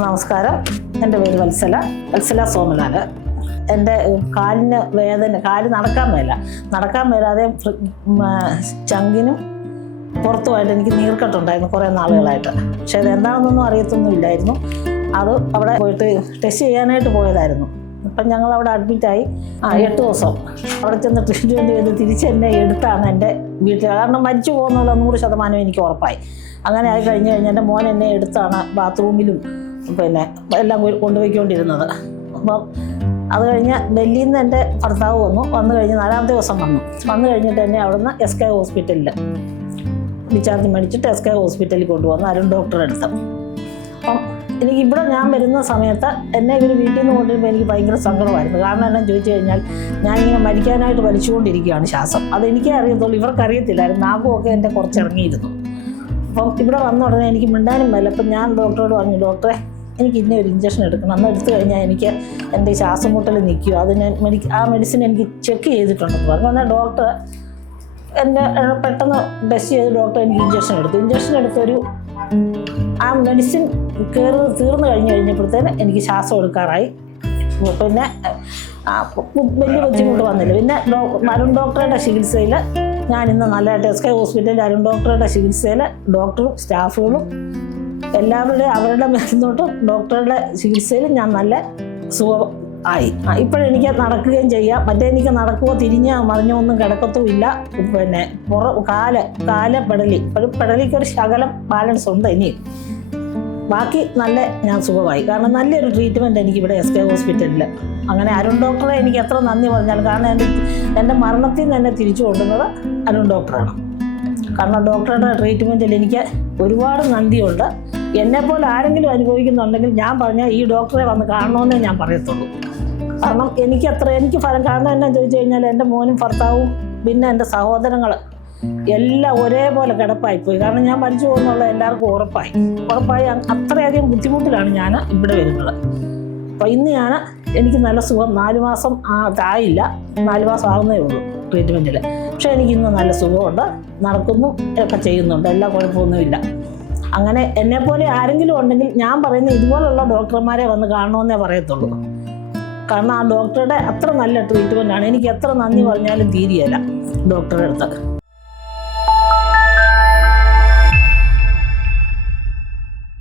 നമസ്കാരം. എൻ്റെ പേര് വത്സല സോമലാൽ. എൻ്റെ കാലിന് വേദന, കാല് നടക്കാൻ മേലാതെ ചങ്കിനും പുറത്തുമായിട്ട് എനിക്ക് നീർക്കെട്ടുണ്ടായിരുന്നു കുറേ നാളുകളായിട്ട്. പക്ഷെ അതെന്താണെന്നൊന്നും അറിയത്തൊന്നുമില്ലായിരുന്നു. അത് അവിടെ പോയിട്ട് ടെസ്റ്റ് ചെയ്യാനായിട്ട് പോയതായിരുന്നു. അപ്പം ഞങ്ങൾ അവിടെ അഡ്മിറ്റായി 8 ദിവസം അവിടെ ചെന്ന് ട്രീറ്റ്മെൻറ്റ് ചെയ്ത് തിരിച്ച് എന്നെ എടുത്താണ് എൻ്റെ വീട്ടിൽ. കാരണം മരിച്ചു പോകുന്നുള്ള 100% എനിക്ക് ഉറപ്പായി. അങ്ങനെ ആയി കഴിഞ്ഞ് എൻ്റെ മോൻ എന്നെ എടുത്താണ് ബാത്റൂമിലും എല്ലാം കൊണ്ടുപോയിക്കൊണ്ടിരുന്നത്. അപ്പം അത് കഴിഞ്ഞ് ഡൽഹിയിൽ നിന്ന് എൻ്റെ ഭർത്താവ് വന്നു കഴിഞ്ഞ് 4ാമത്തെ ദിവസം വന്നു കഴിഞ്ഞിട്ട് എന്നെ അവിടുന്ന് SK ഹോസ്പിറ്റലിൽ ഡിസ്ചാർജ് മേടിച്ചിട്ട് SK ഹോസ്പിറ്റലിൽ കൊണ്ടുവന്നു, അരുൺ ഡോക്ടറെ അടുത്ത്. അപ്പം എനിക്ക് ഇവിടെ ഞാൻ വരുന്ന സമയത്ത് എന്നെ ഇവർ വീട്ടിൽ നിന്ന് കൊണ്ടുവരുമ്പോൾ എനിക്ക് ഭയങ്കര സങ്കടമായിരുന്നു. കാരണം എന്നാ ചോദിച്ചു കഴിഞ്ഞാൽ ഞാനിങ്ങനെ മരിക്കാനായിട്ട് വലിച്ചുകൊണ്ടിരിക്കുകയാണ് ശ്വാസം. അതെനിക്കേ അറിയത്തുള്ളൂ, ഇവർക്കറിയത്തില്ലായിരുന്നു. നാക്കുമൊക്കെ എൻ്റെ കുറച്ചിറങ്ങിയിരുന്നു. അപ്പം ഇവിടെ വന്ന ഉടനെ എനിക്ക് മിണ്ടാനും മേല. അപ്പം ഞാൻ ഡോക്ടറോട് പറഞ്ഞു, ഡോക്ടറെ എനിക്ക് ഇന്ന ഒരു ഇഞ്ചക്ഷൻ എടുക്കണം, അന്ന് എടുത്തു കഴിഞ്ഞാൽ എനിക്ക് എൻ്റെ ശ്വാസം മുട്ടൽ നിൽക്കുക, അതിന് ആ മെഡിസിൻ എനിക്ക് ചെക്ക് ചെയ്തിട്ടുണ്ടെന്ന് പറഞ്ഞു. എന്നാൽ ഡോക്ടർ എൻ്റെ പെട്ടെന്ന് ടെസ്റ്റ് ചെയ്ത് ഡോക്ടർ എനിക്ക് ഇഞ്ചക്ഷൻ എടുത്തൊരു ആ മെഡിസിൻ തീർന്നു കഴിഞ്ഞപ്പോഴത്തേന് എനിക്ക് ശ്വാസം എടുക്കാറായി. പിന്നെ വലിയ ബുദ്ധിമുട്ട് വന്നില്ല. പിന്നെ അരുൺ ഡോക്ടറുടെ ചികിത്സയിൽ ഞാൻ ഇന്ന് നല്ലതായിട്ട് SK ഹോസ്പിറ്റലിൽ അരുൺ ഡോക്ടറുടെ ചികിത്സയിൽ ഡോക്ടറും സ്റ്റാഫുകളും എല്ലാവരുടെയും അവരുടെ മരുന്നോട്ടും ഡോക്ടറുടെ ചികിത്സയിൽ ഞാൻ നല്ല സുഖം ആയി. ഇപ്പോഴെനിക്ക് നടക്കുകയും ചെയ്യാം. എനിക്ക് നടക്കുകയോ തിരിഞ്ഞോ മറിഞ്ഞോ ഒന്നും കിടക്കത്തും ഇല്ല. കാല് പെടലി ഇപ്പോഴും പെടലിക്കൊരു ശകലം ബാലൻസ് ഉണ്ട്. ഇനി ബാക്കി ഞാൻ സുഖമായി. കാരണം നല്ലൊരു ട്രീറ്റ്മെൻറ്റ് എനിക്കിവിടെ SK ഹോസ്പിറ്റലിൽ. അങ്ങനെ അരുൺ ഡോക്ടറെ എനിക്ക് എത്ര നന്ദി പറഞ്ഞാലും, കാരണം എൻ്റെ മരണത്തിൽ നിന്ന് എന്നെ തിരിച്ചു കൊണ്ടുവന്നത് അരുൺ ഡോക്ടറാണ്. കാരണം ഡോക്ടറുടെ ട്രീറ്റ്മെൻറ്റിൽ എനിക്ക് ഒരുപാട് നന്ദിയുണ്ട്. എന്നെപ്പോലെ ആരെങ്കിലും അനുഭവിക്കുന്നുണ്ടെങ്കിൽ ഞാൻ പറഞ്ഞാൽ ഈ ഡോക്ടറെ വന്ന് കാണണമെന്നേ ഞാൻ പറയത്തുള്ളൂ. കാരണം എനിക്ക് ഫലം. കാരണം എന്നാ ചോദിച്ചു കഴിഞ്ഞാൽ എൻ്റെ മോനും ഭർത്താവും പിന്നെ എൻ്റെ സഹോദരങ്ങൾ എല്ലാം ഒരേപോലെ കിടപ്പായിപ്പോയി. കാരണം ഞാൻ മരിച്ചു പോകുന്നുള്ള എല്ലാവർക്കും ഉറപ്പായി. അത്രയധികം ബുദ്ധിമുട്ടിലാണ് ഞാൻ ഇവിടെ വരുന്നത്. അപ്പോൾ ഇന്ന് എനിക്ക് നല്ല സുഖം. 4 മാസം ആയില്ല, 4 മാസം ആകുന്നേ ഉള്ളൂ ട്രീറ്റ്മെൻറ്റിൽ. പക്ഷേ എനിക്കിന്ന് നല്ല സുഖമുണ്ട്, നടക്കുന്നു ഒക്കെ ചെയ്യുന്നുണ്ട്, എല്ലാ കുഴപ്പമൊന്നുമില്ല. അങ്ങനെ എന്നെപ്പോലെ ആരെങ്കിലും ഉണ്ടെങ്കിൽ ഞാൻ പറയുന്ന ഇതുപോലുള്ള ഡോക്ടർമാരെ വന്ന് കാണണമെന്നേ പറയത്തുള്ളൂ. കാരണം ആ ഡോക്ടറുടെ അത്ര നല്ല ട്രീറ്റ്മെൻറ്റാണ്. എനിക്ക് എത്ര നന്ദി പറഞ്ഞാലും തീരെയല്ല ഡോക്ടറുടെ അടുത്ത്.